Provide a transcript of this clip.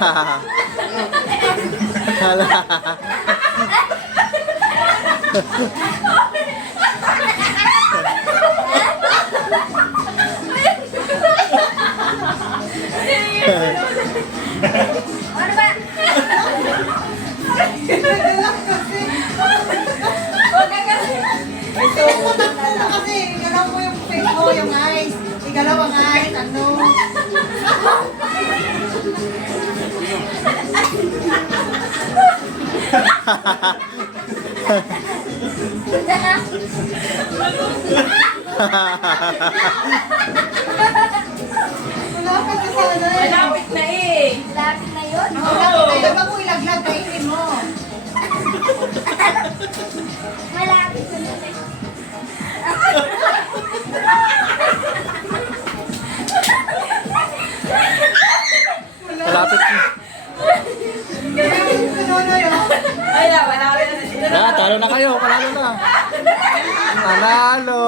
Hala. Ano ba? Huwag ka kasi. Ito, kasi igalaw mo yung face mo, yung eyes. Igalaw ang eyes, ano. Malapit na sana eh. Malapit na eh. Lapit na yun. Malapit na yun. Bago ilaglag, kainin mo. Malapit na yun. Malapit na. Ano yun? Ay, wala ka na sila. Ah, talo na kayo. Panalo na. Panalo.